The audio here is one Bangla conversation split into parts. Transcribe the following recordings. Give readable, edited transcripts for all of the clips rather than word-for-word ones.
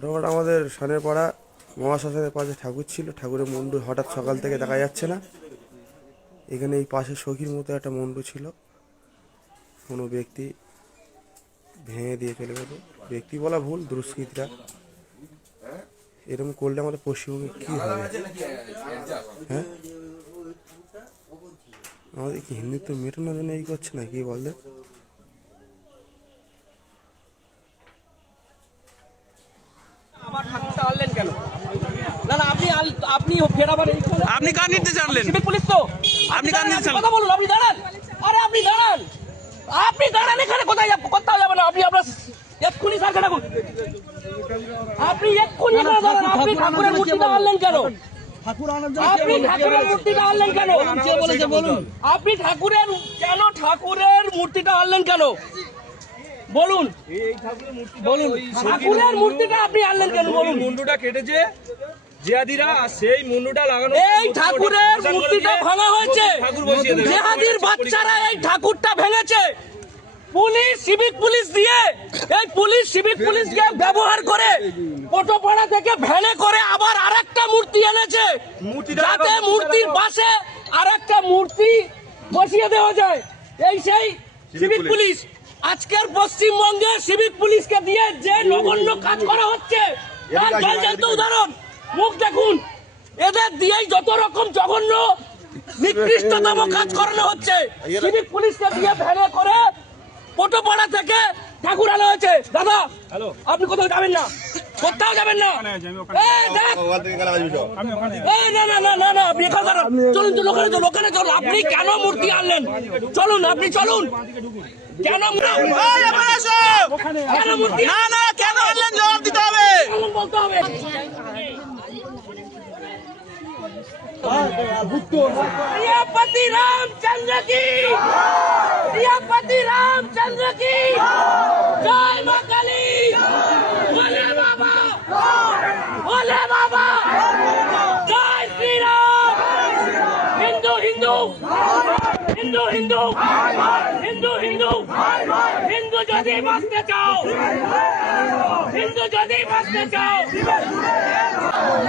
ঘটনাটা আমাদের সানের পাড়া মহাশ্মশানের পাশে ঠাকুর ছিল, ঠাকুরের মুন্ডু হঠাৎ সকাল থেকে দেখা যাচ্ছে না। এখানে এই পাশে সখীর মতো একটা মুন্ডু ছিল, কোনো ব্যক্তি ভেঙে দিয়ে চলে গেল। ব্যক্তি বলা ভুল, দুষ্কৃতীরা। এরকম করলে আমাদের পশ্চিমবঙ্গে কী হবে? হ্যাঁ, আমাদের কি হিন্দুত্ব মেটানোর জন্য এই করছে না কি বললে? আপনি কার নির্দেশ জানলেন? পুলিশ তো আপনি কার নির্দেশ কথা বলুন। আপনি দাঁড়ান, আরে আপনি দাঁড়ান, আপনি দাঁড়ান, এখানে কোথাও যাবেন না। আপনি আপনার এক্ষুনি স্যারকে ডাকুন। আপনি এক্ষুনি এখানে দাঁড়ান। আপনি ঠাকুরের মূর্তিটা আনলেন কেন? আপনি ঠাকুরের মূর্তিটা আনলেন কেন? আপনি ঠাকুরের মূর্তিটা আনলেন কেন বলুন? বলুন, ঠাকুরের মূর্তিটা আপনি আনলেন কেন বলুন? মুন্ডুটা কেটেছে জিহাদিরা, সেই মুন্ডুটা লাগানো। এই ঠাকুরের মূর্তিটা ভাঙা হয়েছে, জিহাদির বাচ্চারা এই ঠাকুরটা ভেঙেছে। পুলিশ সিভিক পুলিশ দিয়ে সিভিক পুলিশকে ব্যবহার করে কোটোপাড়া থেকে ভ্যানে করে আবার আরেকটা মূর্তি এনেছে, যাতে মূর্তির পাশে আরেকটা মূর্তি বসিয়ে দেওয়া যায়। এই সেই সিভিক পুলিশ। আজকের পশ্চিমবঙ্গে সিভিক পুলিশকে দিয়ে যে নগণ্য কাজ করা হচ্ছে তার জলজান্ত উদাহরণ। মুখ দেখুন, এদের দিয়েই যত রকম জঘন্য নিকৃষ্টতম কাজ করানো হচ্ছে। সিভিক পুলিশকে দিয়ে ভ্যানে করে কোটোপাড়া থেকে ঠাকুর আনা হয়েছে। দাদা, আপনি কোথাও যাবেন না, কোথাও যাবেন না। না, আপনি এখানে দাঁড়ান। চলুন, ওখানে চলুন। আপনি কেন মূর্তি আনলেন? চলুন, আপনি চলুন। কেন মূর্তি? না, কেন আনলেন জবাব দিতে হবে, বলতে হবে। सियापति रामचंद्र की, सियापति रामचंद्र की जय मां काली। बोले बाबा, बोले बाबा, जय श्री राम। हिंदू हिंदू हिंदू हिंदू हिंदू हिंदू हिंदू যদি বাঁচতে চাও, হিন্দু যদি বাঁচতে চাও,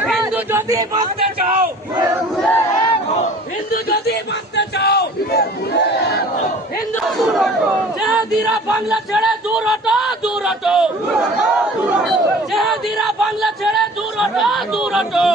হিন্দু যদি বাঁচতে চাও, হিন্দু যদি বাঁচতে চাও, হিন্দু জেহাদিরা বাংলা ছেড়ে দূর হটো, দূর হটো। জেহাদিরা বাংলা ছেড়ে দূর হটো, দূর হটো।